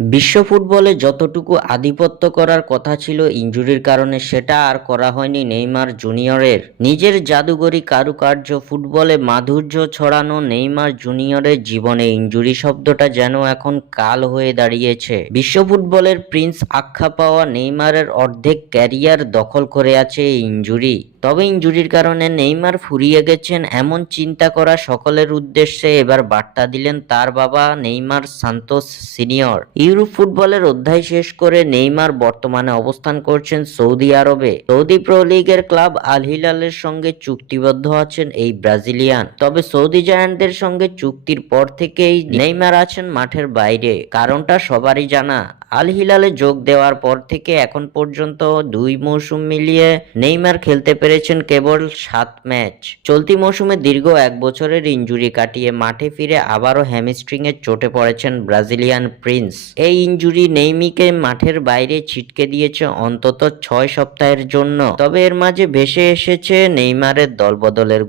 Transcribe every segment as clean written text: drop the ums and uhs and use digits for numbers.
বিশ্ব ফুটবলে যতটুকু আধিপত্য করার কথা ছিল ইনজুরির কারণে সেটা আর করা হয়নি নেইমার জুনিয়রের। নিজের জাদুগরি কারুকার্য ফুটবলে মাধুর্য ছড়ানো নেইমার জুনিয়রের জীবনে ইনজুরি শব্দটা যেন এখন কাল হয়ে দাঁড়িয়েছে। বিশ্ব ফুটবলের প্রিন্স আখ্যা পাওয়া নেইমারের অর্ধেক ক্যারিয়ার দখল করে আছে এই ইনজুরি। তবে ইনজুরির কারণে নেইমার ফুরিয়ে গেছেন এমন চিন্তা করা সকলের উদ্দেশ্যে এবার বার্তা দিলেন তার বাবা নেইমার সান্তোস সিনিয়র। ইউরোপ ফুটবলের অধ্যায় শেষ করে নেইমার বর্তমানে অবস্থান করছেন সৌদি আরবে। সৌদি প্রো লিগের ক্লাব আল হিলালের সঙ্গে চুক্তিবদ্ধ আছেন এই ব্রাজিলিয়ান। তবে সৌদি জায়ান্টদের সঙ্গে চুক্তির পর থেকেই নেইমার আছেন মাঠের বাইরে। কারণটা সবারই জানা, আল হিলালে যোগ দেওয়ার পর থেকে এখন পর্যন্ত 2 মৌসুম মিলিয়ে নেইমার খেলতে পেরেছেন কেবল 7 ম্যাচ। চলতি মৌসুমে দীর্ঘ 1 বছরের ইনজুরি কাটিয়ে মাঠে ফিরে আবারও হ্যামস্ট্রিং এর চোটে পড়েছেন ব্রাজিলিয়ান প্রিন্স। এই ইনজুরি নেইমিকে মাঠের বাইরে ছিটকে দিয়েছে অন্তত 6 সপ্তাহের জন্য। তবে এর মাঝে ভেসে এসেছে নেইমারের দলবদলের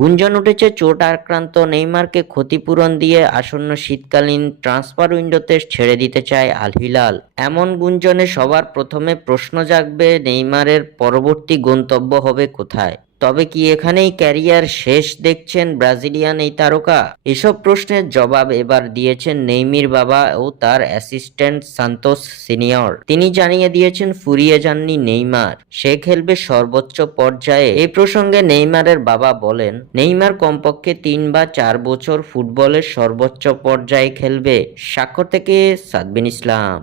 গুঞ্জন উঠেছে চোট আক্রান্ত নেইমারকে ক্ষতিপূরণ দিয়ে আসন্ন শীতকালীন ট্রান্সফার উইন্ডোতে ছেড়ে দিতে চায় আল হিলাল। এমন গুঞ্জনে সবার প্রথমে প্রশ্ন জাগবে নেইমারের পরবর্তী গন্তব্য হবে কোথায়। তবে কি এখানেই ক্যারিয়ার শেষ দেখছেন ব্রাজিলিয়ান এই তারকা? এসব প্রশ্নের জবাব এবার দিয়েছেন নেইমির বাবা ও তার অ্যাসিস্ট্যান্ট সান্তোস সিনিয়র। তিনি জানিয়ে দিয়েছেন ফুরিয়ে যাননি নেইমার, সে খেলবে সর্বোচ্চ পর্যায়ে। এই প্রসঙ্গে নেইমারের বাবা বলেন, নেইমার কমপক্ষে 3 বা 4 বছর ফুটবলের সর্বোচ্চ পর্যায়ে খেলবে। স্বাক্ষর থেকে সাদবিন ইসলাম।